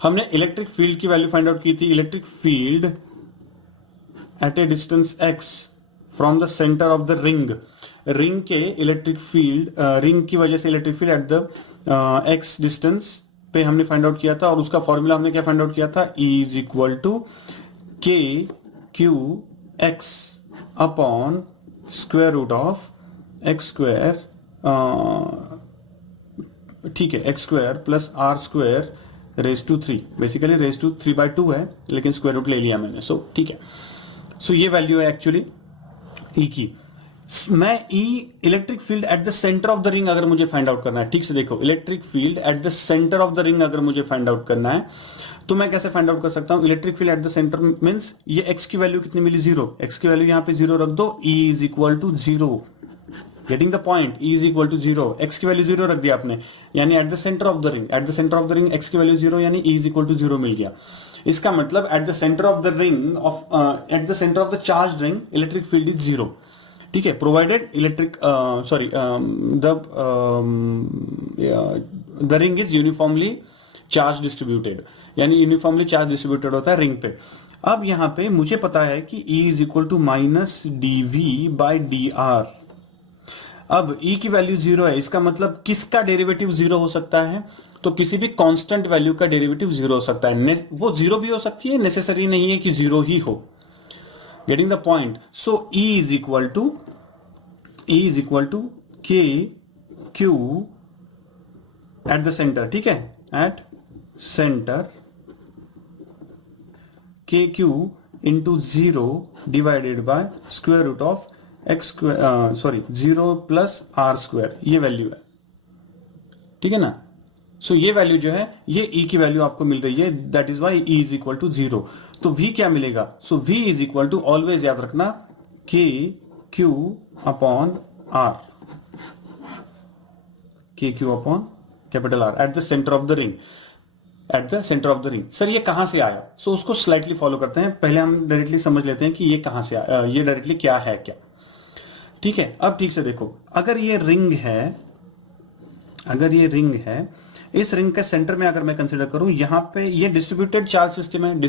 हमने electric field की value find out की थी। Electric field eight A distance x from the centre of the ring. Ring के electric field, ring की वजह से electric field at the x distance पे हमने फाइंड आउट किया था, और उसका फॉर्मूला हमने क्या फाइंड आउट किया था, E is equal to K Q X upon square root of X square, ठीक है, X square plus R square raise to 3। Basically raise to 3/2 है, लेकिन स्क्वायर रूट ले लिया मैंने, सो ठीक है। सो ये वैल्यू है एक्चुअली ई की। मैं E electric field at the centre of the ring अगर मुझे फाइंड आउट करना है, ठीक से देखो, electric field at the centre of the ring अगर मुझे फाइंड आउट करना है, तो मैं कैसे फाइंड आउट कर सकता हूं। Electric field at the centre means ये एक्स की वैल्यू कितनी मिली, 0। एक्स की वैल्यू यहां पे 0 रख दो, E is equal to 0। Getting the point, E is equal to 0। X की वैल्यू 0 रख दिया आपने, यानी at the centre of the ring, at the centre of the ring X की वैल्यू 0, यानी ई इज इक्वल टू 0 मिल गया। इसका मतलब at the centre of the ring of, at the centre of the charge ring electric field is 0। ठीक है, provided electric sorry the ring is uniformly charge distributed, यानी uniformly charge distributed होता है ring पे। अब यहां पे मुझे पता है कि E is equal to minus dV/dr। अब E की वैल्यू 0 है, इसका मतलब किसका डेरिवेटिव 0 हो सकता है, तो किसी भी कांस्टेंट वैल्यू का डेरिवेटिव 0 हो सकता है। वो 0 भी हो सकती है, नेसेसरी नहीं है कि 0 ही हो। Getting the point. So E is equal to K Q at the centre, ठीक है, at centre K Q into 0 divided by square root of X square, sorry 0 plus R square, ये वैल्यू है, ठीक है ना। सो ये वैल्यू जो है, ये E की वैल्यू आपको मिल रही है, that is why E is equal to 0। तो V क्या मिलेगा, so V is equal to, always याद रखना, K Q upon R, K Q upon capital R at the centre of the ring, at the centre of the ring. Sir ये कहां से आया, सो उसको स्लाइटली फॉलो करते हैं। पहले हम डायरेक्टली समझ लेते हैं कि ये कहां से आया, ये डायरेक्टली क्या है क्या, ठीक है। अब ठीक से देखो, अगर ये रिंग है, इस रिंग के सेंटर में अगर मैं कंसीडर करूं, यहां पे ये डिस्ट्रीब्यूटेड चार्ज सिस्टम है,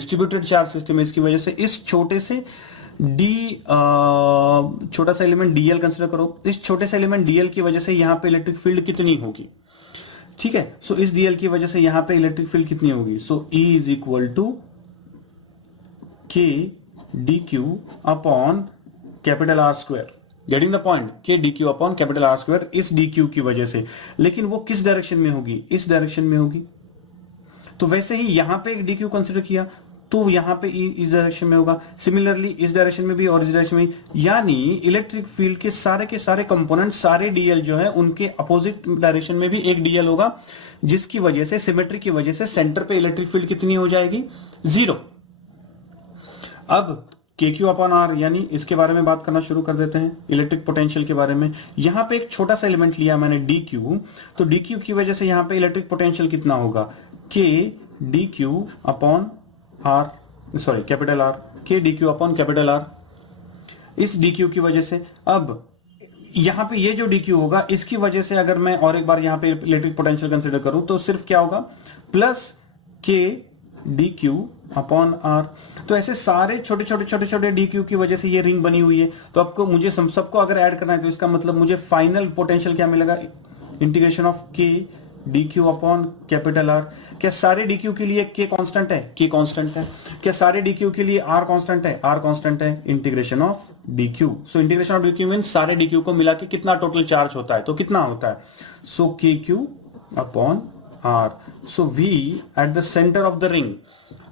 इसकी वजह से इस छोटे से छोटा सा एलिमेंट dl कंसीडर करो, इस छोटे से एलिमेंट dl की वजह से यहां पे इलेक्ट्रिक फील्ड कितनी होगी, ठीक है। सो इस dl की वजह से यहां पे इलेक्ट्रिक फील्ड कितनी होगी, so E is equal to K D Q upon capital R square. Getting the point, K D Q upon capital R square, इस डी क्यू की वजह से। लेकिन वो किस डायरेक्शन में होगी, इस डायरेक्शन में होगी। तो वैसे ही यहां पे एक डी क्यू कंसिडर किया, तो यहां पे E इस डायरेक्शन में होगा, सिमिलरली इस डायरेक्शन में भी और इस डायरेक्शन में, यानी इलेक्ट्रिक फील्ड के सारे कंपोनेंट, सारे डीएल जो है, उनके अपोजिट डायरेक्शन में भी एक डीएल होगा, जिसकी वजह से, सिमेट्री की वजह से सेंटर पे इलेक्ट्रिक फील्ड कितनी हो जाएगी, 0। अब के क्यू अपॉन आर, यानी इसके बारे में बात करना शुरू कर देते हैं, इलेक्ट्रिक पोटेंशियल के बारे में। यहां पे एक छोटा सा एलिमेंट लिया मैंने डी क्यू, तो डी क्यू की वजह से यहां पे इलेक्ट्रिक पोटेंशियल कितना होगा, K D Q upon R, sorry capital R, K D Q upon capital R, इस डी क्यू की वजह से। अब यहां पे ये जो डी क्यू होगा, इसकी वजह से अगर मैं और एक बार यहां पे इलेक्ट्रिक पोटेंशियल कंसीडर करूं, तो सिर्फ क्या होगा, प्लस के डी क्यू अपॉन आर। तो ऐसे सारे छोटे डी क्यू की वजह से ये रिंग बनी हुई है। तो आपको, मुझे सबको अगर ऐड करना है, तो इसका मतलब मुझे फाइनल पोटेंशियल क्या मिलेगा, इंटीग्रेशन ऑफ के D Q upon capital are. क्या सारे डी क्यू के लिए के कांस्टेंट है, के कांस्टेंट है। क्या सारे डी क्यू के लिए आर कांस्टेंट है, आर कांस्टेंट है। Integration of D Q, so integration of D Q mean सारे डी क्यू को मिला के कितना टोटल चार्ज होता है, तो कितना होता है, so K Q upon R. So V at the centre of the ring,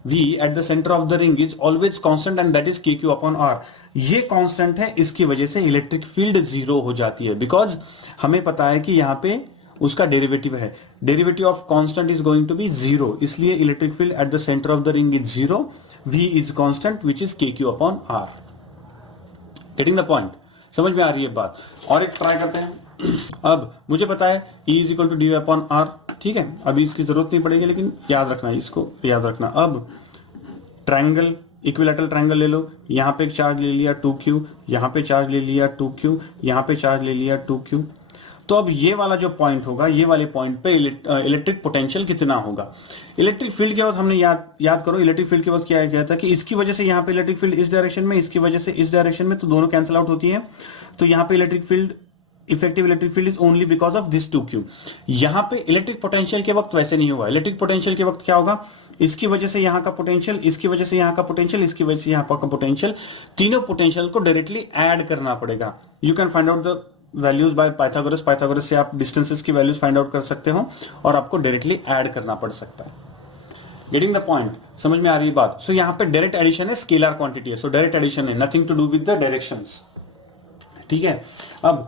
V at the center of the ring is always constant and that is KQ upon R। ये constant है, इसकी वजह से इलेक्ट्रिक फील्ड 0 हो जाती है, because हमें पता है कि यहां पे उसका डेरिवेटिव है, derivative of constant is going to be 0, इसलिए electric field at the centre of the ring is 0, V is constant which is KQ upon R। Getting the point, समझ में आ रही है बात। और एक ट्राई करते हैं। अब मुझे पता है E is equal to D upon R, ठीक है, अभी इसकी जरूरत नहीं पड़ेगी, लेकिन याद रखना, इसको याद रखना। अब ट्रायंगल, इक्विलैटरल ट्रायंगल ले लो, यहां पे एक चार्ज ले लिया 2Q, यहां पे चार्ज ले लिया 2Q, यहां पे चार्ज ले लिया 2Q। तो अब ये वाला जो पॉइंट होगा, ये वाले पॉइंट पे इलेक्ट्रिक पोटेंशियल कितना होगा। इलेक्ट्रिक फील्ड के वक्त हमने याद करो, इलेक्ट्रिक फील्ड के वक्त क्या किया था कि इसकी वजह से यहाँ पे इलेक्ट्रिक फील्ड इस डायरेक्शन में, इसकी वजह से इस डायरेक्शन में, तो दोनों कैंसिल आउट होती है। तो यहाँ पे electric field, effective electric field is only because of this 2q। यहां पे इलेक्ट्रिक पोटेंशियल के वक्त वैसे नहीं होगा। इलेक्ट्रिक पोटेंशियल के वक्त क्या होगा, इसकी वजह से यहां का पोटेंशियल, इसकी वजह से यहां का पोटेंशियल, इसकी वजह से यहां का पोटेंशियल, तीनों पोटेंशियल को डायरेक्टली ऐड करना पड़ेगा। You can find out the values by Pythagoras. Pythagoras से आप डिस्टेंसेस की वैल्यूज फाइंड आउट कर सकते हो और आपको डायरेक्टली ऐड करना पड़ सकता है। गेटिंग द पॉइंट, समझ में आ रही बात। सो यहां पे डायरेक्ट एडिशन है, स्केलर क्वांटिटी है, सो डायरेक्ट एडिशन है, nothing to do with the directions. ठीक है, अब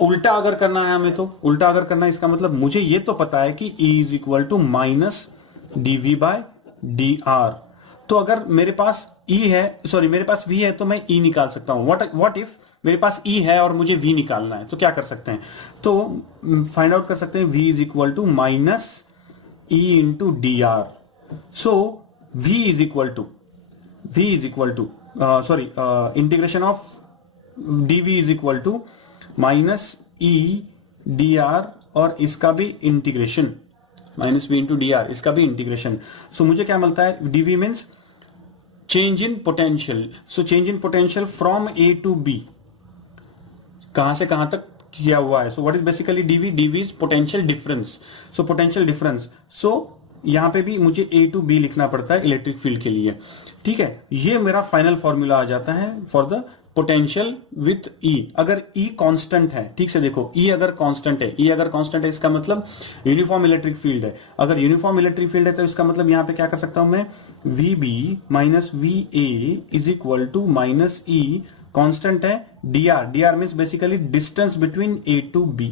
उल्टा अगर करना है हमें, तो उल्टा अगर करना है इसका मतलब मुझे ये तो पता है कि E is equal to minus dv by dr। तो अगर मेरे पास E है, सॉरी मेरे पास V है, तो मैं E निकाल सकता हूं। व्हाट इफ मेरे पास E है और मुझे V निकालना है, तो क्या कर सकते हैं, तो फाइंड आउट कर सकते हैं V is equal to minus E into d r. So V is equal to sorry integration of dv is equal to minus E d r, और इसका भी integration, minus B into d r, इसका भी integration. So मुझे क्या मिलता है, dv means change in potential. So change in potential from A to B, कहां से कहां तक किया हुआ है। So what is basically dv is potential difference. So potential difference, so यहां पे भी मुझे ए टू बी लिखना पड़ता है इलेक्ट्रिक फील्ड के लिए। ठीक है, ये मेरा फाइनल फॉर्मूला आ जाता है for the potential with E। अगर E कांस्टेंट है, ठीक से देखो, E अगर कांस्टेंट है, E अगर कांस्टेंट है, इसका मतलब यूनिफॉर्म इलेक्ट्रिक फील्ड है। अगर यूनिफॉर्म इलेक्ट्रिक फील्ड है तो इसका मतलब यहां पे क्या कर सकता हूं मैं, VB minus VA is equal to minus E, constant है dr means basically distance between A to B।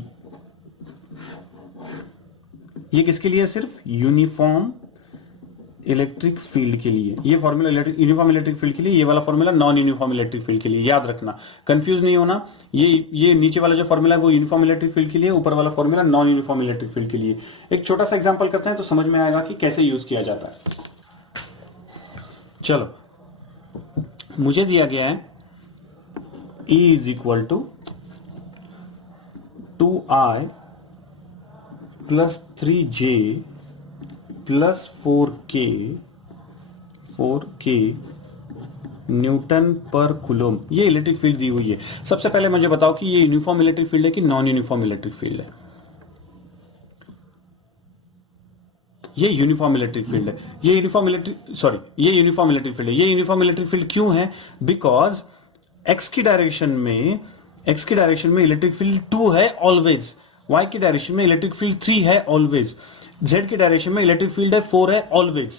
ये किसके लिए, सिर्फ यूनिफॉर्म इलेक्ट्रिक फील्ड के लिए। ये फॉर्मूला यूनिफॉर्म इलेक्ट्रिक फील्ड के लिए, ये वाला formula non uniform electric field के लिए। याद रखना, कंफ्यूज नहीं होना। ये नीचे वाला जो फॉर्मूला है वो यूनिफॉर्म इलेक्ट्रिक फील्ड के लिए, ऊपर वाला formula non uniform electric field के लिए। एक छोटा सा एग्जांपल करते हैं तो समझ में आएगा कि कैसे यूज किया जाता है। चलो, मुझे दिया गया है E is equal to 2I plus 3J plus 4K newton पर कूलम। ये इलेक्ट्रिक फील्ड दी हुई है। सबसे पहले मुझे बताओ कि ये यूनिफॉर्म इलेक्ट्रिक फील्ड है कि नॉन यूनिफॉर्म इलेक्ट्रिक फील्ड है। ये यूनिफॉर्म इलेक्ट्रिक फील्ड है। ये यूनिफॉर्म इलेक्ट्रिक फील्ड है। ये यूनिफॉर्म इलेक्ट्रिक फील्ड क्यों है, बिकॉज x की डायरेक्शन में इलेक्ट्रिक फील्ड 2 है ऑलवेज, y की डायरेक्शन में इलेक्ट्रिक फील्ड 3 है ऑलवेज, z की डायरेक्शन में इलेक्ट्रिक फील्ड है 4 है always.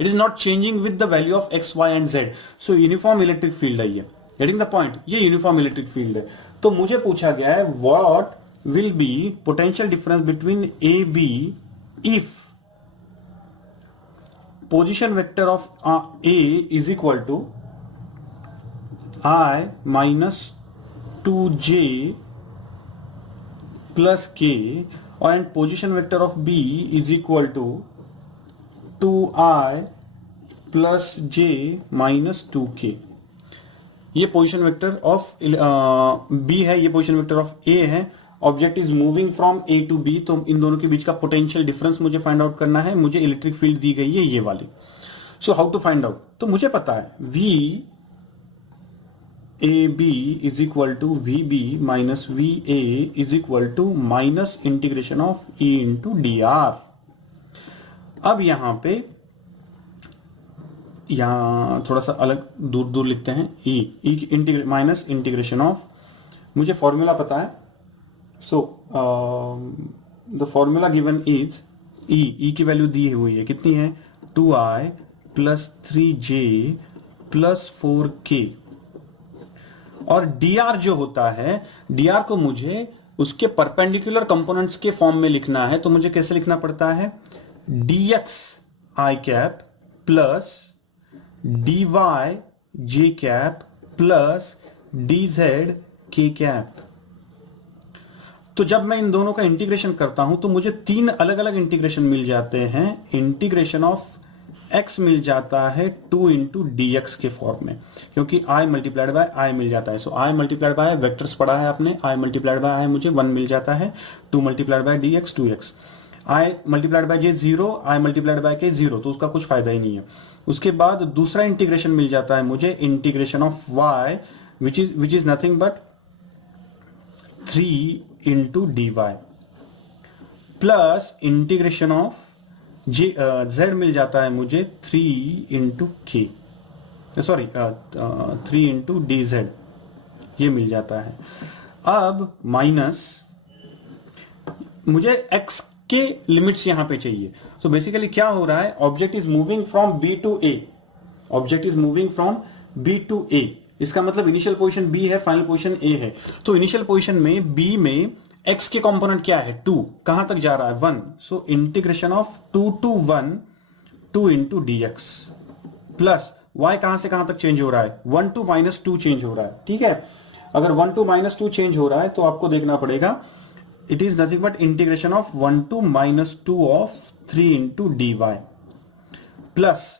It is not changing with the value of x, y and z। So uniform electric field है ये। गेटिंग द पॉइंट, ये यूनिफॉर्म इलेक्ट्रिक फील्ड है। तो मुझे पूछा गया है what will be potential difference between A B if position vector of A is equal to I minus 2J plus K and position vector of B is equal to 2I plus J minus 2K। ये position vector of B है, ये position vector of A है। Object is moving from A to B, तो इन दोनों के बीच का पोटेंशियल डिफरेंस मुझे फाइंड आउट करना है। मुझे इलेक्ट्रिक फील्ड दी गई है ये वाली। So how to find out, तो मुझे पता है V AB is equal to VB minus VA is equal to minus integration of E into dr। अब यहां थोड़ा सा अलग दूर दूर लिखते हैं, E माइनस इंटीग्रेशन ऑफ, मुझे फॉर्मूला पता है। So the formula given is E की वैल्यू दी हुई है, कितनी है, 2I plus 3J plus 4K। और dr जो होता है, dr को मुझे उसके परपेंडिकुलर कंपोनेंट्स के फॉर्म में लिखना है। तो मुझे कैसे लिखना पड़ता है, dx i cap plus dy j cap plus dz k cap. तो जब मैं इन दोनों का इंटीग्रेशन करता हूं तो मुझे 3 अलग अलग इंटीग्रेशन मिल जाते हैं। इंटीग्रेशन ऑफ x मिल जाता है 2 इंटू डी एक्स के फॉर्म में, क्योंकि i मल्टीप्लाइड बाय i मिल जाता है। सो i मल्टीप्लाइड बाय वेक्टर्स पढ़ा है आपने, i मल्टीप्लाइड बाय i मुझे 1 मिल जाता है, 2 multiplied by D x 2x, i multiplied by j 0, i multiplied by k 0, तो उसका कुछ फायदा ही नहीं है। उसके बाद दूसरा इंटीग्रेशन मिल जाता है मुझे, integration of y which is nothing but 3 into d y plus integration of z मिल जाता है मुझे 3 into k, sorry 3 into d z, ये मिल जाता है। अब माइनस मुझे x के लिमिट्स यहां पे चाहिए। तो बेसिकली क्या हो रहा है, object is moving from b to a, object is moving from b to a, इसका मतलब इनिशियल पोजीशन b है, फाइनल पोजीशन a है। तो इनिशियल पोजीशन में b में x के कंपोनेंट क्या है 2, कहां तक जा रहा है 1, so integration of 2 to 1 2 into d x plus y कहां से कहां तक चेंज हो रहा है 1 टू -2 चेंज हो रहा है। ठीक है, अगर 1 टू -2 चेंज हो रहा है तो आपको देखना पड़ेगा it is nothing but integration of 1 to -2 of 3 into d y plus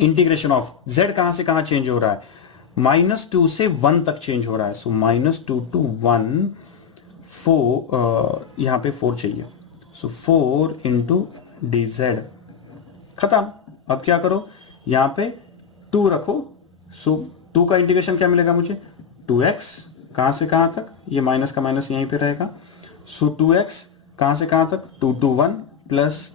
integration of z कहां से कहां चेंज हो रहा है -2 से 1 तक चेंज हो रहा है। सो -2 टू 1 4, यहां पे 4 चाहिए, सो 4 इंटू डी जेड, खत्म। अब क्या करो, यहां पे 2 रखो, सो 2 का इंटीग्रेशन क्या मिलेगा मुझे 2x, कहां से कहां तक, ये माइनस का माइनस यहीं पे रहेगा, सो 2x कहां से कहां तक 2 टू 1 प्लस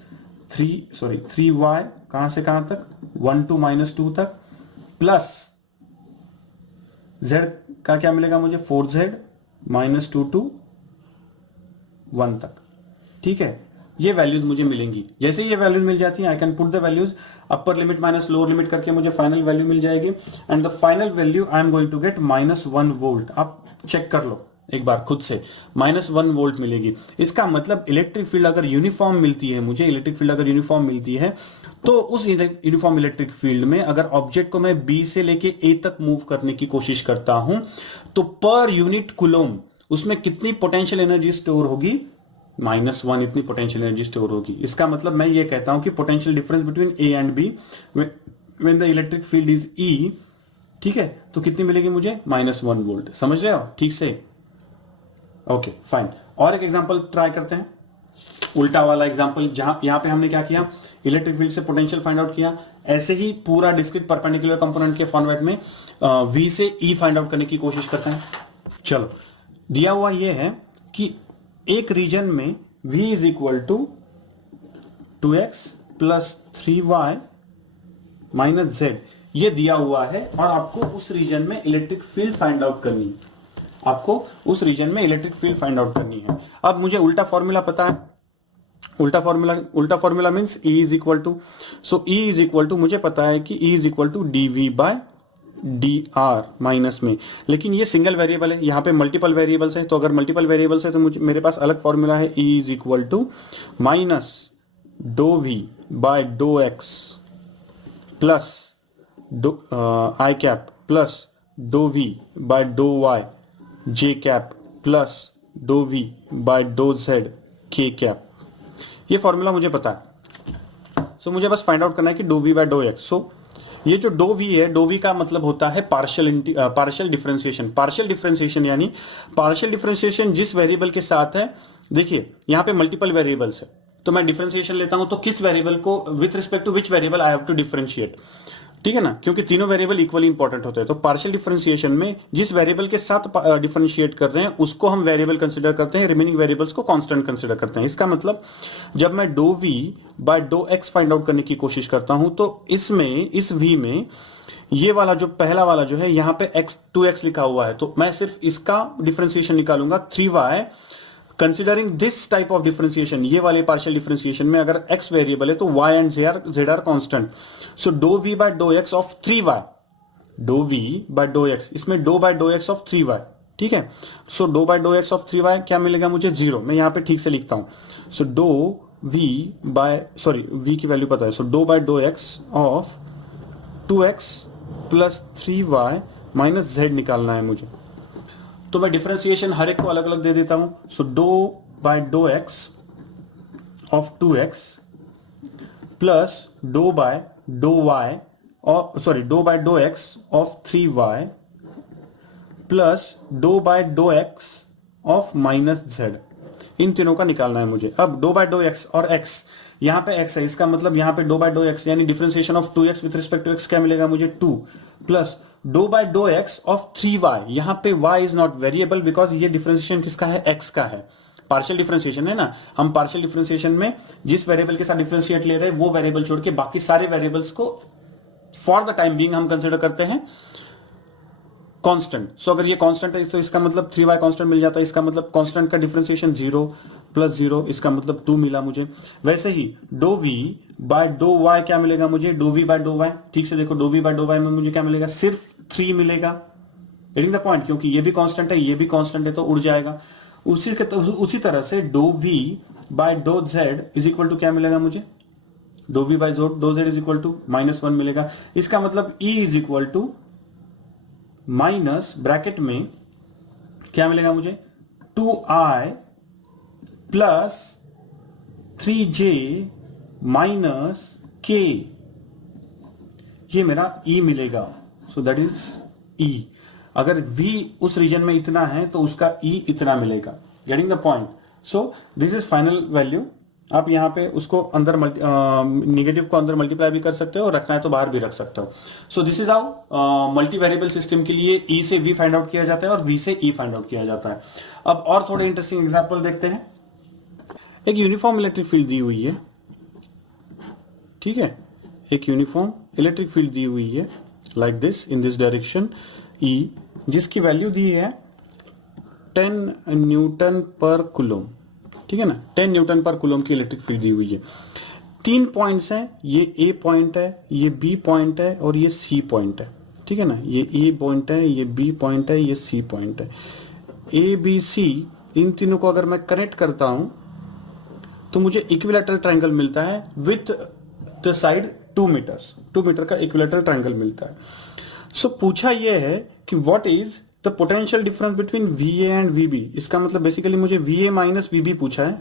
3y कहां से कहां तक 1 टू -2 तक प्लस z का क्या मिलेगा मुझे 4z -2 टू 1 तक। ठीक है, ये वैल्यूज मुझे मिलेंगी। जैसे ये वैल्यूज मिल जाती हैं I can put the values upper limit minus lower limit करके मुझे फाइनल वैल्यू मिल जाएगी, and the final value I am going to get -1 volt. आप चेक कर लो एक बार खुद से, -1 वोल्ट मिलेगी। इसका मतलब इलेक्ट्रिक फील्ड अगर यूनिफॉर्म मिलती है मुझे, इलेक्ट्रिक फील्ड अगर यूनिफॉर्म मिलती है तो उस यूनिफॉर्म इलेक्ट्रिक फील्ड में अगर ऑब्जेक्ट को मैं बी से लेके ए तक मूव करने की कोशिश करता हूं तो पर यूनिट कुलोम उसमें कितनी पोटेंशियल एनर्जी स्टोर होगी, -1 इतनी पोटेंशियल एनर्जी स्टोर होगी। इसका मतलब मैं ये कहता हूं कि potential difference between A and B when the electric field is E, ठीक है, तो कितनी मिलेगी मुझे -1 वोल्ट। समझ रहे हो ठीक से? Okay fine. और एक एग्जांपल ट्राई करते हैं, उल्टा वाला एग्जांपल, जहां यहां पे हमने क्या किया, इलेक्ट्रिक फील्ड से पोटेंशियल फाइंड आउट किया। ऐसे ही पूरा डिस्क्रीट परपेंडिकुलर कंपोनेंट के फॉर्मेट में v से e फाइंड आउट करने की कोशिश करते हैं। चलो, दिया हुआ यह है कि एक रीजन में v is equal to 2x plus 3y minus z, ये दिया हुआ है और आपको उस रीजन में इलेक्ट्रिक फील्ड फाइंड आउट करनी है, आपको उस रीजन में इलेक्ट्रिक फील्ड फाइंड आउट करनी है। अब मुझे उल्टा फॉर्मूला पता है, उल्टा formula means E is equal to, so E is equal to मुझे पता है कि E is equal to dv by dr minus में, लेकिन ये सिंगल वेरिएबल है, यहाँ पे मल्टीपल वेरिएबल्स है, तो अगर मल्टीपल वेरिएबल्स है तो मुझे मेरे पास अलग फॉर्मूला है, E is equal to minus dv by dx plus I cap plus dv by dy j cap plus dv by z k cap. ये फॉर्मूला मुझे पता है, सो मुझे बस फाइंड आउट करना है कि dv बाय dx। सो ये जो dv है, dv का मतलब होता है पार्शियल डिफरेंशिएशन। पार्शियल डिफरेंशिएशन यानी पार्शियल डिफरेंशिएशन जिस वेरिएबल के साथ है, देखिए यहां पे मल्टीपल वेरिएबल्स है, तो मैं डिफरेंशिएशन लेता हूं तो किस वेरिएबल को with respect to which variable I have to differentiate, ठीक है ना, क्योंकि तीनों वेरिएबल इक्वली इंपॉर्टेंट होते हैं। तो पार्शियल डिफरेंशिएशन में जिस वेरिएबल के साथ डिफरेंशिएट कर रहे हैं उसको हम वेरिएबल कंसीडर करते हैं, रिमेनिंग वेरिएबल्स को कांस्टेंट कंसीडर करते हैं। इसका मतलब जब मैं dv by dx find out करने की कोशिश करता हूं तो इसमें, इस v में ये वाला जो पहला वाला जो है यहाँ पे x 2x लिखा हुआ है, तो मैं सिर्फ इसका डिफरेंशिएशन निकालूंगा 3y considering this type of differentiation. ये वाले पार्शियल डिफरेंशिएशन में अगर x वेरिएबल है तो y and z are constant, so dough v by dough x of 3y, do v by dough X, इसमें do by dough x of 3y, ठीक है। So dough by dough x of 3y क्या मिलेगा मुझे 0, मैं यहां पे ठीक से लिखता हूं। So dough v by, sorry v की वैल्यू पता है, so dough by dough x of 2x plus 3y minus z निकालना है मुझे, तो मैं डिफरेंशिएशन हर एक को अलग अलग दे देता हूं। So dough by dough x of 2x plus dough by do Y और sorry do by dough x of 3y plus dough by dough x of minus Z, इन तीनों का निकालना है मुझे। अब डो बाय डो एक्स और x, यहां पे x है, इसका मतलब यहां पे डो बाय डो एक्स यानी differentiation of 2x with respect to x क्या मिलेगा मुझे 2 plus dough by dough x of 3y, यहां पे y is not variable because ये डिफरेंशिएशन किसका है, x का है, पार्शियल डिफरेंशिएशन है ना। हम पार्शियल डिफरेंशिएशन में जिस वेरिएबल के साथ डिफरेंशिएट ले रहे हैं वो वेरिएबल छोड़ के बाकी सारे वेरिएबल्स को फॉर द टाइम बीइंग हम कंसीडर करते हैं कांस्टेंट। सो अगर ये कांस्टेंट है तो इसका मतलब 3y कांस्टेंट मिल जाता है, इसका मतलब कांस्टेंट का डिफरेंशिएशन 0 प्लस 0, इसका मतलब 2 मिला मुझे। वैसे ही do v by do y क्या मिलेगा मुझे, dough v by do y, ठीक से देखो do v by do y में मुझे क्या मिलेगा, सिर्फ 3 मिलेगा। गेटिंग द पॉइंट, क्योंकि ये भी कांस्टेंट है ये भी कांस्टेंट है तो उड़ जाएगा। उसी तरह से डो v बाय डो z इज इक्वल टू क्या मिलेगा मुझे, डो v बाय डो z इज इक्वल टू -1 मिलेगा। इसका मतलब e is equal to minus bracket में क्या मिलेगा मुझे 2i plus 3j minus k, ये मेरा e मिलेगा। So that is e। अगर v उस रीजन में इतना है तो उसका e इतना मिलेगा। Getting the point. So this is final value. आप यहां पे उसको अंदर निगेटिव को अंदर मल्टीप्लाई भी कर सकते हो और रखना है तो बाहर भी रख सकते हो। So this is how multi variable system के लिए e से v फाइंड आउट किया जाता है और v से e फाइंड आउट किया जाता है। अब और थोड़े इंटरेस्टिंग एग्जांपल देखते हैं। एक यूनिफॉर्म इलेक्ट्रिक फील्ड दी हुई है, ठीक है, एक यूनिफॉर्म इलेक्ट्रिक फील्ड दी हुई है like this in this direction E, जिसकी वैल्यू दी है 10 न्यूटन पर कूलम, ठीक है ना, 10 न्यूटन पर कूलम की इलेक्ट्रिक फील्ड दी हुई है। 3 पॉइंट्स हैं, ये A पॉइंट है, ये B पॉइंट है और ये C पॉइंट है, ठीक है ना, ये A पॉइंट है, ये B पॉइंट है, ये C पॉइंट है। A B C इन तीनों को अगर मैं कनेक्ट करता हूं तो मुझे इक्विलैटरल ट्रायंगल मिलता है विथ द साइड 2 मीटर का इक्विलैटरल ट्रायंगल मिलता है। सो पूछा यह है कि what is the potential difference between VA and VB। इसका मतलब बेसिकली मुझे VA माइनस VB पूछा है,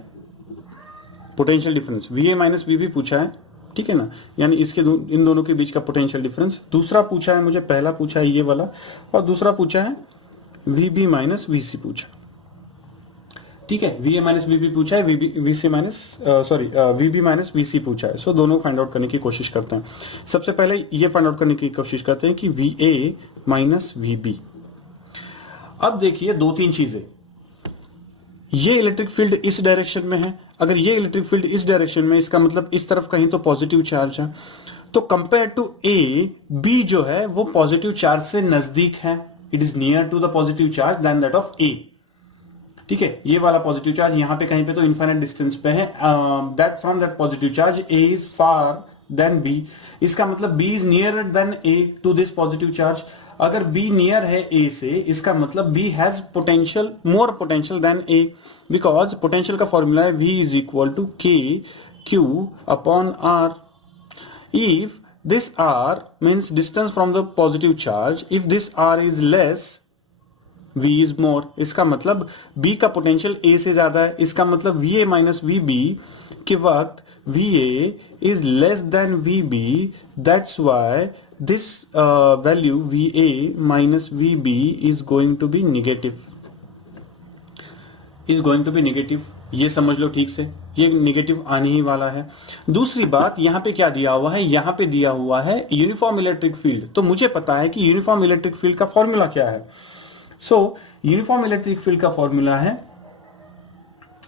potential difference VA minus VB पूछा है, ठीक है ना, यानी इसके इन दोनों के बीच का पोटेंशियल डिफरेंस। दूसरा पूछा है मुझे, पहला पूछा है ये वाला और दूसरा पूछा है VB माइनस VC पूछा, ठीक है, VA माइनस VB पूछा है, VB माइनस VC पूछा है। सो दोनों फाइंड आउट करने की कोशिश करते हैं। सबसे पहले ये फाइंड आउट करने की कोशिश करते हैं कि VA माइनस VB। अब देखिए 2-3 चीजें, ये इलेक्ट्रिक फील्ड इस डायरेक्शन में है, अगर ये इलेक्ट्रिक फील्ड इस डायरेक्शन में, इसका मतलब इस तरफ कहीं तो पॉजिटिव चार्ज है, तो कंपेयर टू ए बी जो है वो पॉजिटिव चार्ज से नजदीक है, it is near to the positive charge than that of A, ठीक है। ये वाला पॉजिटिव चार्ज यहां पे कहीं पे तो इन्फाइनाइट डिस्टेंस पे है, that from that positive charge A is far than B, इसका मतलब B is near than A to this positive charge. अगर B नियर है A से, इसका मतलब B has potential, more potential than A, because potential का formula है V is equal to K Q upon R। If this R means distance from the positive charge, if this R is less V is मोर, इसका मतलब B का potential A से ज्यादा है, इसका मतलब VA माइनस VB के वक्त VA is less than VB, that's why this value VA minus VB is going to be negative, ये समझ लो ठीक से, ये नेगेटिव आने ही वाला है। दूसरी बात, यहां पे क्या दिया हुआ है, यहां पे दिया हुआ है यूनिफॉर्म इलेक्ट्रिक फील्ड, तो मुझे पता है कि यूनिफॉर्म इलेक्ट्रिक फील्ड का फॉर्मूला क्या है। सो यूनिफॉर्म इलेक्ट्रिक फील्ड का फॉर्मूला है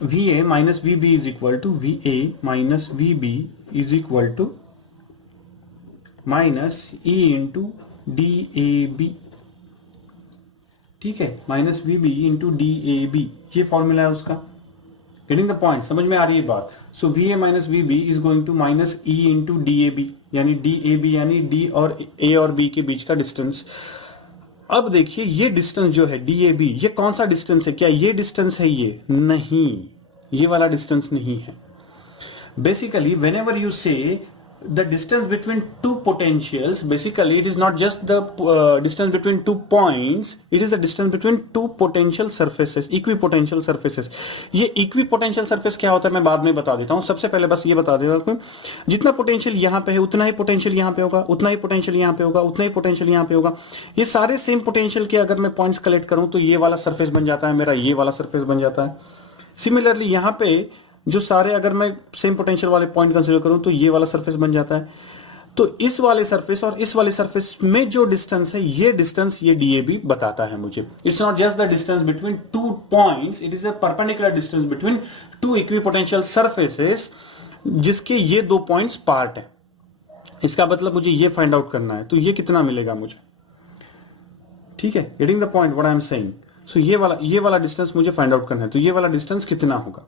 VA minus VB is equal to VA minus VB is equal to minus E into DAB, ठीक है, माइनस VB इंटू DAB, ये फॉर्मूला है उसका। गेटिंग द पॉइंट, समझ में आ रही है बात। So VA minus VB is going to minus E into DAB, यानी DAB यानी D और A और B के बीच का डिस्टेंस। अब देखिए ये डिस्टेंस जो है DAB, ये कौन सा डिस्टेंस है, क्या ये डिस्टेंस है, ये नहीं, ये वाला डिस्टेंस नहीं है। बेसिकली व्हेनेवर यू से the distance between two potentials, basically it is not just the distance between 2 points, it is the distance between two potential surfaces, equipotential surfaces. ये equipotential surface क्या होता है मैं बाद में बता देता हूं, सबसे पहले बस ये बता देता हूं, जितना पोटेंशियल यहां पे है उतना ही पोटेंशियल यहां पे होगा, उतना ही पोटेंशियल यहां पे होगा, उतना ही पोटेंशियल यहां पे होगा. ये सारे सेम पोटेंशियल के अगर मैं पॉइंट्स कलेक्ट करूं तो ये वाला सरफेस बन जाता है मेरा, ये वाला सरफेस बन जाता है. सिमिलरली यहां पे जो सारे अगर मैं सेम पोटेंशियल वाले पॉइंट कंसीडर करूं तो ये वाला सरफेस बन जाता है. तो इस वाले सरफेस और इस वाले सरफेस में जो डिस्टेंस है, ये डिस्टेंस ये DAB बताता है मुझे. It's not just the distance between two points, it is a perpendicular distance between two equipotential surfaces जिसके ये दो पॉइंट्स पार्ट है. इसका मतलब मुझे ये फाइंड आउट करना है, तो ये कितना मिलेगा मुझे. ठीक है, getting the point what I am saying. So ये वाला डिस्टेंस मुझे फाइंड आउट करना है, तो ये वाला डिस्टेंस कितना होगा.